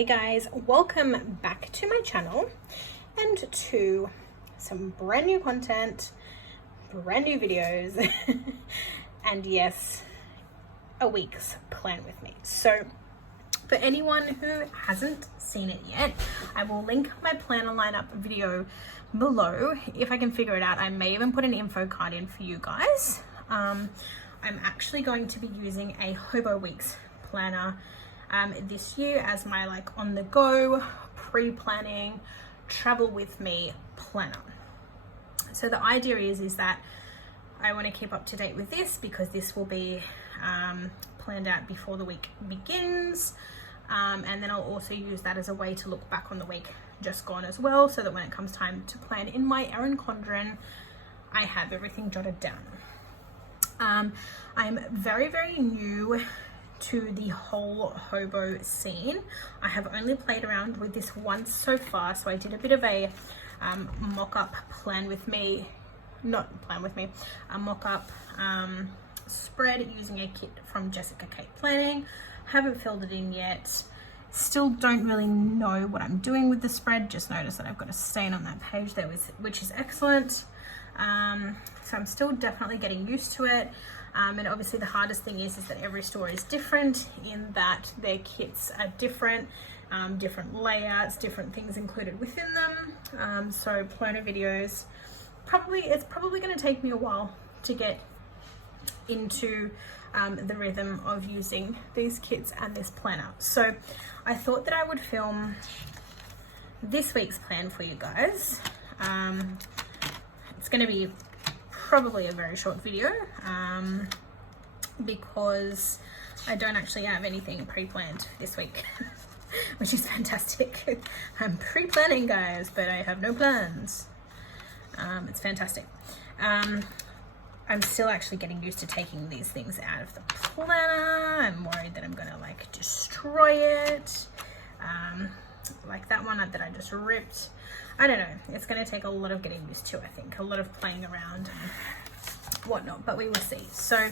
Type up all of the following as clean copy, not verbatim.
Hey guys, welcome back to my channel and to some brand new content, brand new videos, and yes, a week's plan with me. So for anyone who hasn't seen it yet, I will link my planner lineup video below. If I can figure it out, I may even put an info card in for you guys. I'm actually going to be using a Hobo Weeks planner this year as my on the go pre-planning travel with me planner. So the idea is that I want to keep up to date with this because this will be planned out before the week begins, and then I'll also use that as a way to look back on the week just gone as well, so that when it comes time to plan in my Erin Condren, I have everything jotted down. I'm very new to the whole hobo scene. I have only played around with this once so far, so I did a bit of a mock-up a mock-up spread using a kit from Jessica Kate Planning. Haven't filled it in yet. Still don't really know what I'm doing with the spread. Just noticed that I've got a stain on that page there, which is excellent. So I'm still definitely getting used to it. And obviously the hardest thing is that every store is different in that their kits are different, different layouts, different things included within them. So planner videos, it's probably going to take me a while to get into the rhythm of using these kits and this planner. So I thought that I would film this week's plan for you guys. It's going to be probably a very short video because I don't actually have anything pre-planned this week, which is fantastic. I'm pre-planning, guys, but I have no plans. It's fantastic. I'm still actually getting used to taking these things out of the planner. I'm worried that I'm gonna destroy it, like that one that I just ripped. I don't know, it's going to take a lot of getting used to, I think, a lot of playing around and whatnot, but we will see. So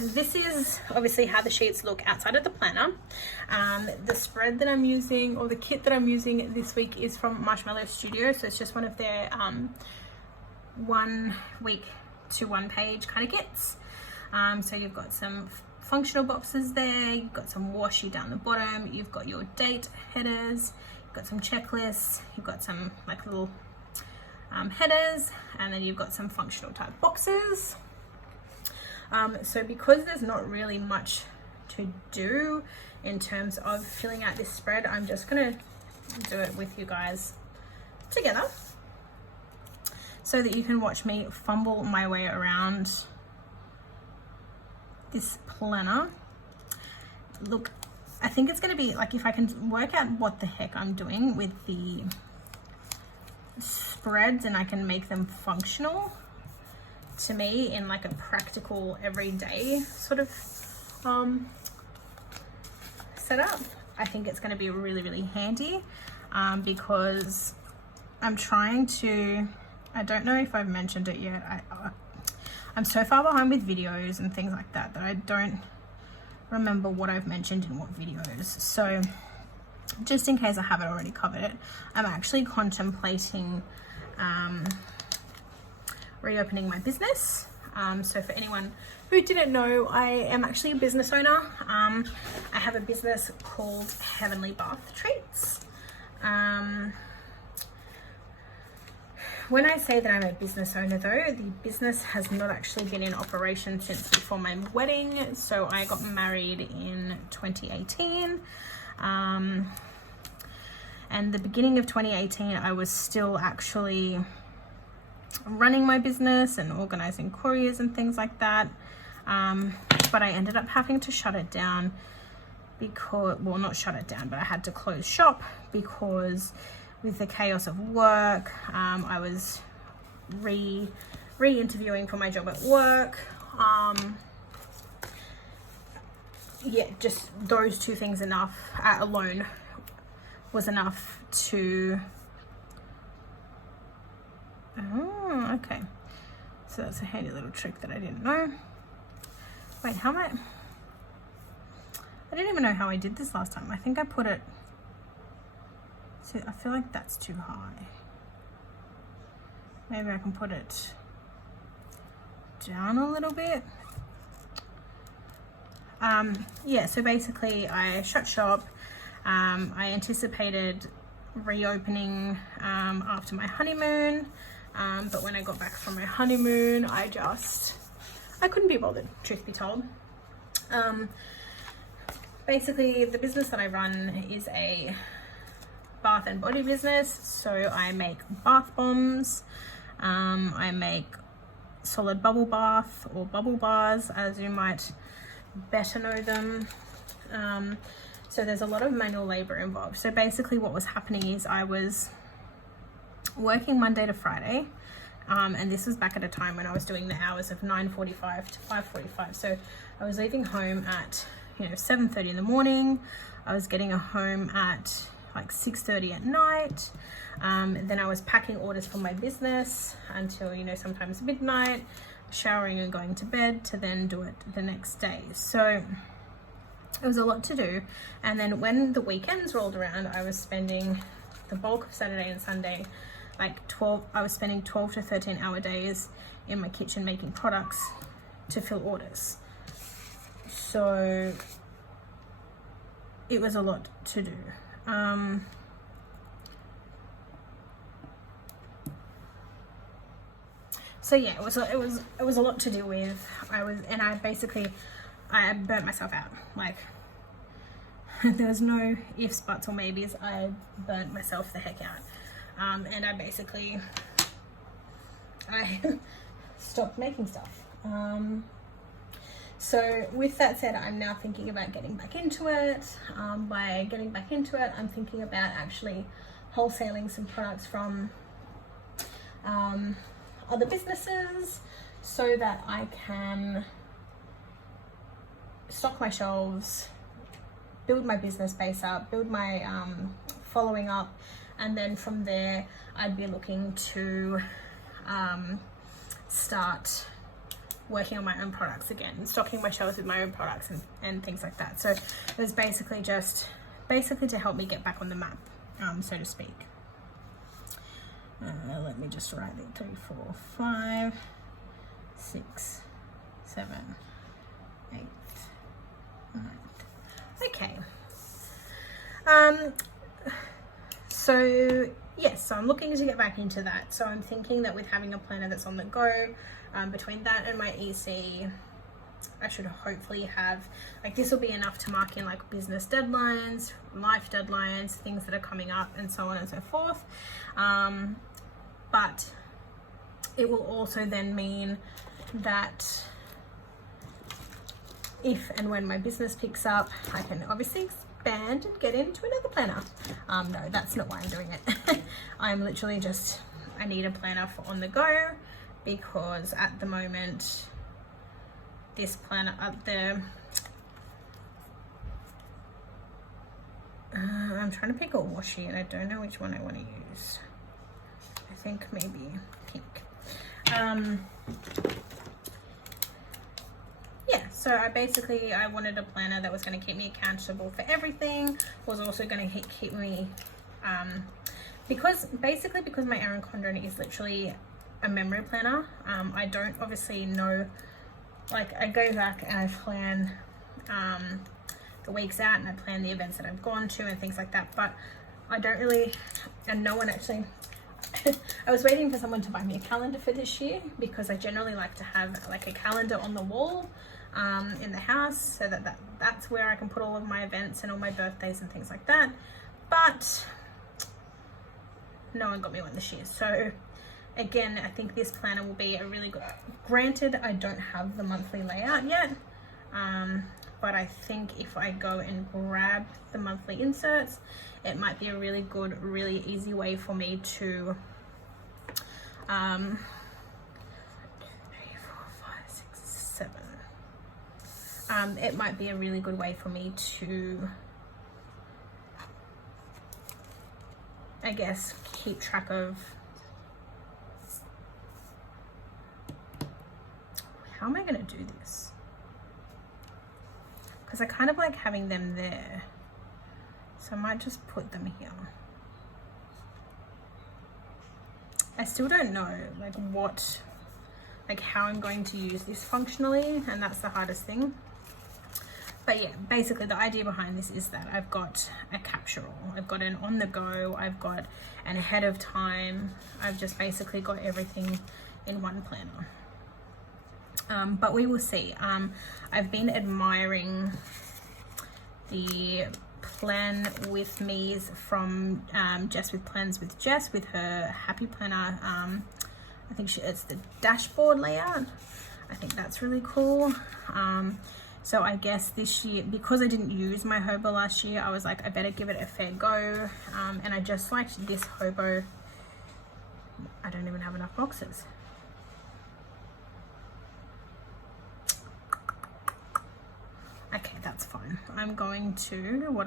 this is obviously how the sheets look outside of the planner. The spread that I'm using, or the kit that I'm using this week, is from Marshmallow Studio, so it's just one of their 1 week to 1 page kind of kits. So you've got some functional boxes there, you've got some washi down the bottom, you've got your date headers, got some checklists, you've got some little headers, and then you've got some functional type boxes. So because there's not really much to do in terms of filling out this spread, I'm just gonna do it with you guys together so that you can watch me fumble my way around this planner. Look, I think it's going to be if I can work out what the heck I'm doing with the spreads and I can make them functional to me in a practical everyday sort of setup, I think it's going to be really handy, because I'm trying to, I don't know if I've mentioned it yet, I'm so far behind with videos and things like that I don't remember what I've mentioned in what videos. So just in case I haven't already covered it, I'm actually contemplating reopening my business. So for anyone who didn't know, I am actually a business owner. I have a business called Heavenly Bath Treats. When I say that I'm a business owner though, the business has not actually been in operation since before my wedding. So I got married in 2018. And the beginning of 2018, I was still actually running my business and organizing couriers and things like that. But I ended up having to shut it down because, well, not shut it down, but I had to close shop because with the chaos of work, I was re-interviewing for my job at work. Yeah, just those two things alone was enough to, oh, okay. So that's a handy little trick that I didn't know. Wait, how am I? I didn't even know how I did this last time. I think I put it, see, I feel like that's too high. Maybe I can put it down a little bit. Yeah, so basically I shut shop. I anticipated reopening after my honeymoon, but when I got back from my honeymoon, I couldn't be bothered, truth be told. Basically, the business that I run is a bath and body business, so I make bath bombs, I make solid bubble bath or bubble bars, as you might better know them. So there's a lot of manual labor involved. So basically what was happening is I was working Monday to Friday, and this was back at a time when I was doing the hours of 9:45 to 5:45. So I was leaving home at 7:30 in the morning. I was getting home at like 6:30 at night. Then I was packing orders for my business until sometimes midnight, showering and going to bed to then do it the next day. So it was a lot to do. And then when the weekends rolled around, I was spending the bulk of Saturday and Sunday, I was spending 12 to 13 hour days in my kitchen making products to fill orders. So it was a lot to do. So yeah, it was a lot to deal with. I burnt myself out. Like, there was no ifs, buts, or maybes. I burnt myself the heck out. And I stopped making stuff. So with that said, I'm now thinking about getting back into it. By getting back into it, I'm thinking about actually wholesaling some products from other businesses so that I can stock my shelves, build my business base up, build my following up, and then from there I'd be looking to start working on my own products again, stocking my shelves with my own products and things like that. So it was basically to help me get back on the map, so to speak. Let me just write it: 3, 4, 5, 6, 7, 8, 9. Okay. So yes, so I'm looking to get back into that. So I'm thinking that with having a planner that's on the go, between that and my EC, I should hopefully have, this will be enough to mark in business deadlines, life deadlines, things that are coming up, and so on and so forth. But it will also then mean that if and when my business picks up, I can obviously expand and get into another planner. No, that's not why I'm doing it. I'm literally I need a planner for on the go, because at the moment, this planner up there, I'm trying to pick a washi and I don't know which one I want to use. I think maybe pink. Yeah, so I wanted a planner that was going to keep me accountable for everything, was also going to keep me, because my Erin Condren is literally a memory planner. I don't obviously know, I go back and I plan the weeks out, and I plan the events that I've gone to and things like that, but I don't really, and no one actually, I was waiting for someone to buy me a calendar for this year, because I generally like to have a calendar on the wall in the house, so that's where I can put all of my events and all my birthdays and things like that. But no one got me one this year. So again, I think this planner will be a really good, granted I don't have the monthly layout yet, but I think if I go and grab the monthly inserts, it might be a really good, really easy way for me to 3, 4, 5, 6, 7. It might be a really good way for me to, I guess, keep track of how am I going to do this, because I kind of like having them there. So I might just put them here. I still don't know like how I'm going to use this functionally, and that's the hardest thing. But yeah, basically the idea behind this is that I've got a capture-all, I've got an on the go, I've got an ahead of time, I've just basically got everything in one planner. But we will see. I've been admiring the Plan With Me's from Jess with Plans with Jess, with her happy planner. I think it's the dashboard layout. I think that's really cool. So I guess this year, because I didn't use my hobo last year, I was like, I better give it a fair go. And I just liked this hobo. I don't even have enough boxes. Okay, that's fine. I'm going to do.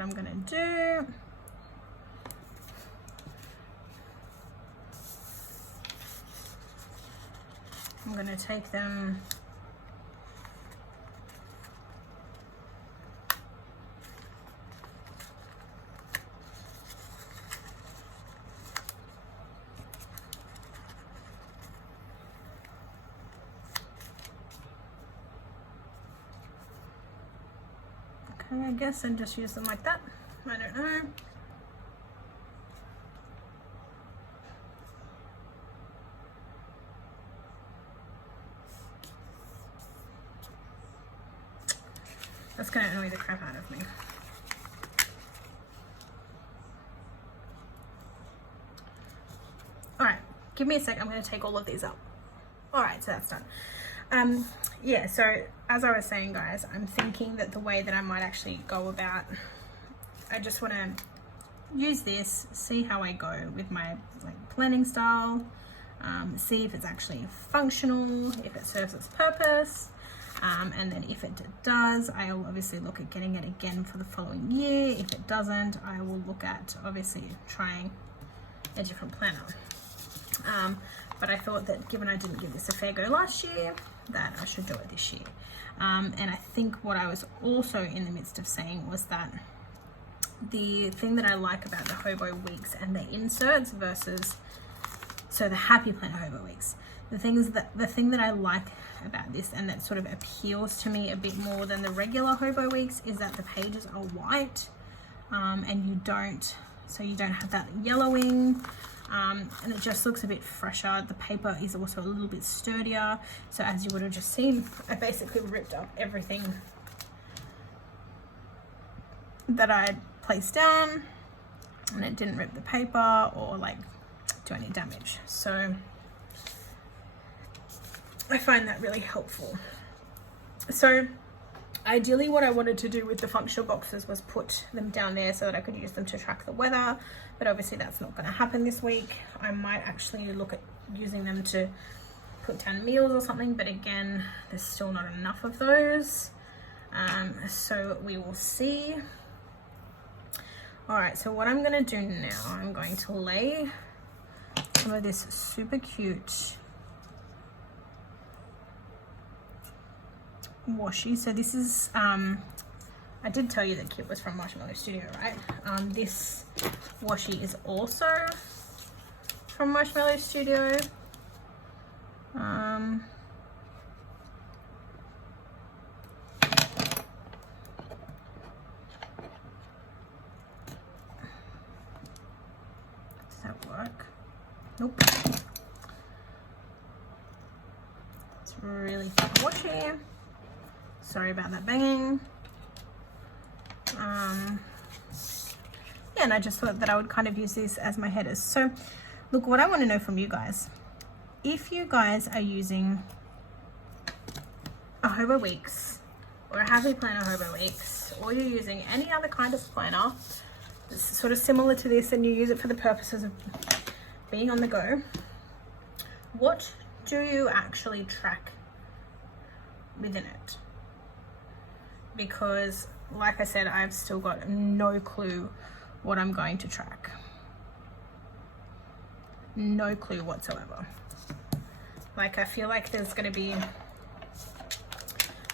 I'm going to take them. Okay, I guess, and just use them like that. I don't know. That's going to annoy the crap out of me. Alright, give me a sec. I'm going to take all of these up. Alright, so that's done. Yeah, so as I was saying, guys, I'm thinking that the way that I might actually go about, I just want to use this, see how I go with my planning style, see if it's actually functional, if it serves its purpose. And then if it does, I'll obviously look at getting it again for the following year. If it doesn't, I will look at obviously trying a different planner. But I thought that given I didn't give this a fair go last year, that I should do it this year. And I think what I was also in the midst of saying was that the thing that I like about the Hobo Weeks and the inserts versus, so the Happy Planner Hobo Weeks, the thing that I like about this and that sort of appeals to me a bit more than the regular Hobo Weeks is that the pages are white, and you don't have that yellowing, and it just looks a bit fresher. The paper is also a little bit sturdier. So as you would have just seen, I basically ripped up everything that I placed down, and it didn't rip the paper or like do any damage. So I find that really helpful. So ideally what I wanted to do with the functional boxes was put them down there so that I could use them to track the weather, but obviously that's not going to happen this week. I might actually look at using them to put down meals or something, but again, there's still not enough of those. So we will see. All right, so what I'm going to do now, I'm going to lay some of this super cute washi. So this is I did tell you that kit was from Marshmallow Studio, right? This washi is also from Marshmallow Studio. Does that work? Nope. It's really thick washi. Sorry about that banging. Yeah, and I just thought that I would kind of use this as my headers. So look, what I want to know from you guys, if you guys are using a Hobo Weeks or a Happy Planner Hobo Weeks, or you're using any other kind of planner that's sort of similar to this and you use it for the purposes of being on the go, what do you actually track within it? Because like I said, I've still got no clue what I'm going to track. No clue whatsoever. Like I feel like there's going to be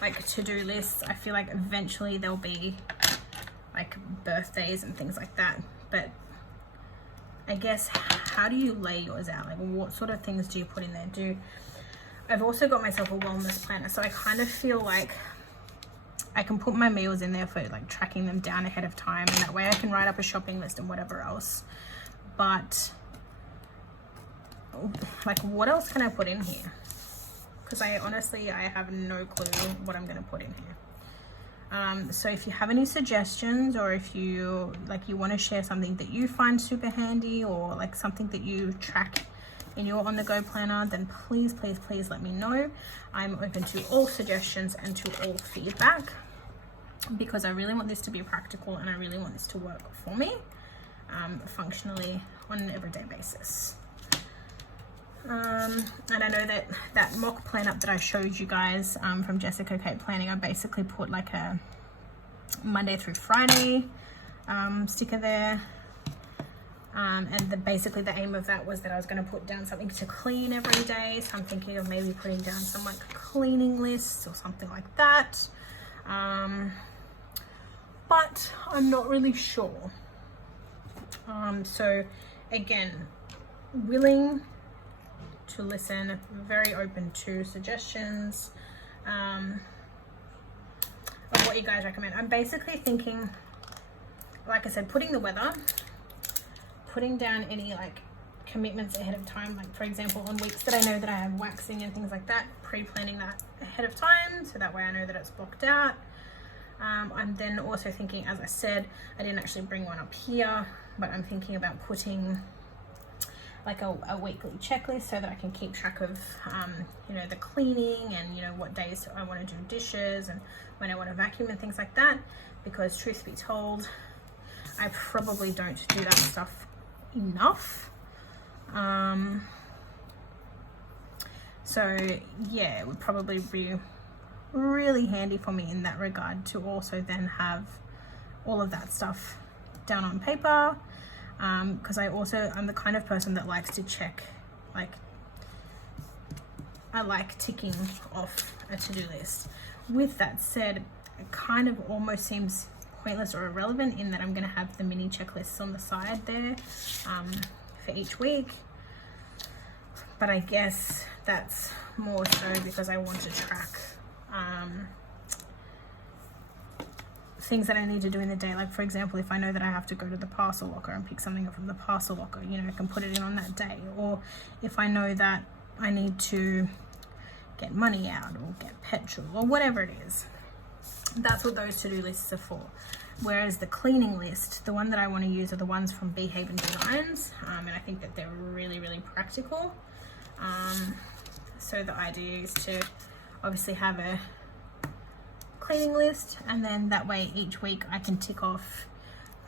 like to-do lists. I feel like eventually there'll be like birthdays and things like that, but I guess how do you lay yours out? Like what sort of things do you put in there? I've also got myself a wellness planner, so I kind of feel like I can put my meals in there for like tracking them down ahead of time, and that way I can write up a shopping list and whatever else. But like what else can I put in here? Because I have no clue what I'm going to put in here. So if you have any suggestions, or if you want to share something that you find super handy, or like something that you track in your on-the-go planner, then please let me know. I'm open to all suggestions and to all feedback, because I really want this to be practical and I really want this to work for me functionally on an everyday basis. And I know that mock plan up that I showed you guys from Jessica Kate Planning, I basically put like a Monday through Friday sticker there. And basically the aim of that was that I was going to put down something to clean every day. So I'm thinking of maybe putting down some like cleaning lists or something like that. But I'm not really sure. So again, willing to listen, very open to suggestions of what you guys recommend. I'm basically thinking, like I said, putting the weather, putting down any like commitments ahead of time, like for example on weeks that I know that I have waxing and things like that, pre-planning that ahead of time so that way I know that it's blocked out. I'm then also thinking, as I said, I didn't actually bring one up here, but I'm thinking about putting like a weekly checklist so that I can keep track of you know, the cleaning and, you know, what days I want to do dishes and when I want to vacuum and things like that, because truth be told, I probably don't do that stuff enough. So yeah, it would probably be really handy for me in that regard to also then have all of that stuff down on paper, because I'm the kind of person that likes to check, like I like ticking off a to-do list. With that said, it kind of almost seems pointless or irrelevant in that I'm going to have the mini checklists on the side there for each week, but I guess that's more so because I want to track things that I need to do in the day. Like for example, if I know that I have to go to the parcel locker and pick something up from the parcel locker, you know, I can put it in on that day. Or if I know that I need to get money out or get petrol or whatever it is, that's what those to-do lists are for. Whereas the cleaning list, the one that I want to use are the ones from Behaven Designs, and I think that they're really practical. So the idea is to obviously have a cleaning list, and then that way each week I can tick off,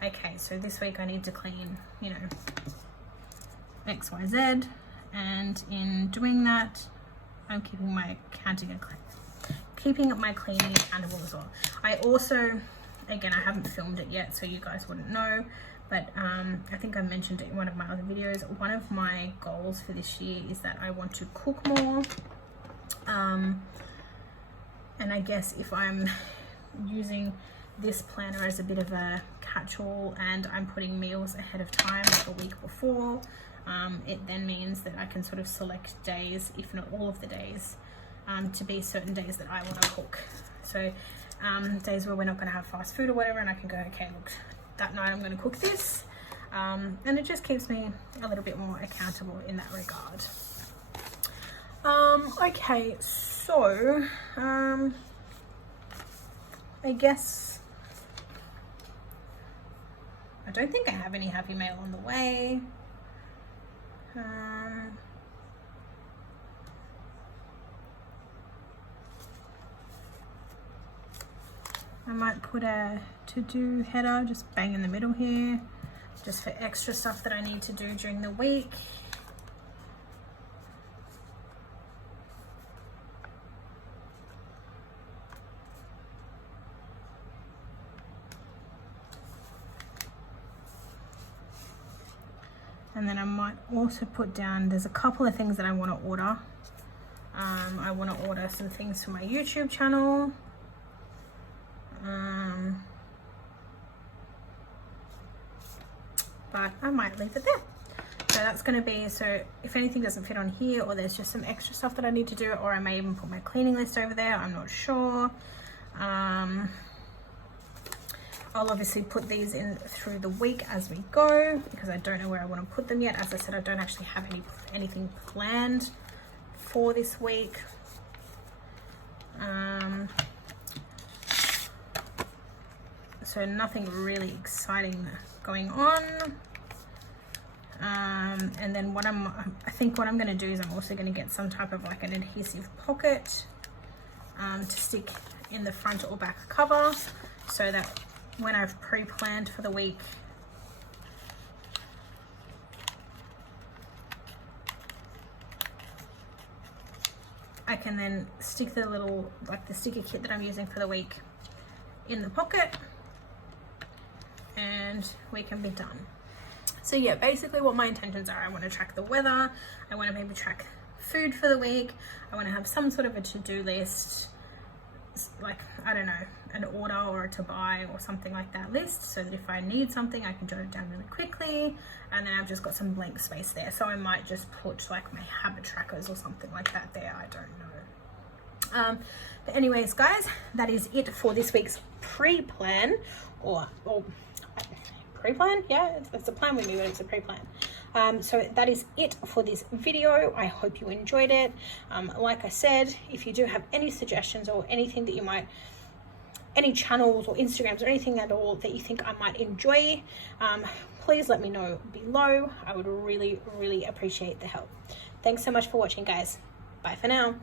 okay, so this week I need to clean, you know, XYZ, and in doing that I'm keeping my cleaning accountable as well. I also, again, I haven't filmed it yet so you guys wouldn't know, but I think I mentioned it in one of my other videos, one of my goals for this year is that I want to cook more. And I guess if I'm using this planner as a bit of a catch-all and I'm putting meals ahead of time, like a week before, it then means that I can sort of select days, if not all of the days, to be certain days that I want to cook. So days where we're not going to have fast food or whatever, and I can go, okay, look, that night I'm going to cook this, and it just keeps me a little bit more accountable in that regard. Okay, so I guess I don't think I have any happy mail on the way. I might put a to-do header, just bang in the middle here, just for extra stuff that I need to do during the week. And then I might also put down, there's a couple of things that I want to order. I want to order some things for my YouTube channel. But I might leave it there. So that's going to be, so if anything doesn't fit on here, or there's just some extra stuff that I need to do, or I may even put my cleaning list over there, I'm not sure. I'll obviously put these in through the week as we go, because I don't know where I want to put them yet. As I said, I don't actually have anything planned for this week. So nothing really exciting going on. And then I think what I'm going to do is I'm also going to get some type of like an adhesive pocket to stick in the front or back cover, so that when I've pre-planned for the week, I can then stick the little, like the sticker kit that I'm using for the week in the pocket, and we can be done. So yeah, basically what my intentions are, I want to track the weather, I want to maybe track food for the week, I want to have some sort of a to-do list, like, I don't know, an order or a to buy or something like that list, so that if I need something I can jot it down really quickly. And then I've just got some blank space there, so I might just put like my habit trackers or something like that there, I don't know. But anyways guys, that is it for this week's pre-plan, or pre-plan, yeah, it's a plan with me, but it's a pre-plan. So that is it for this video. I hope you enjoyed it. Like I said, if you do have any suggestions or anything that you might, any channels or Instagrams or anything at all that you think I might enjoy, please let me know below. I would really, really appreciate the help. Thanks so much for watching, guys. Bye for now.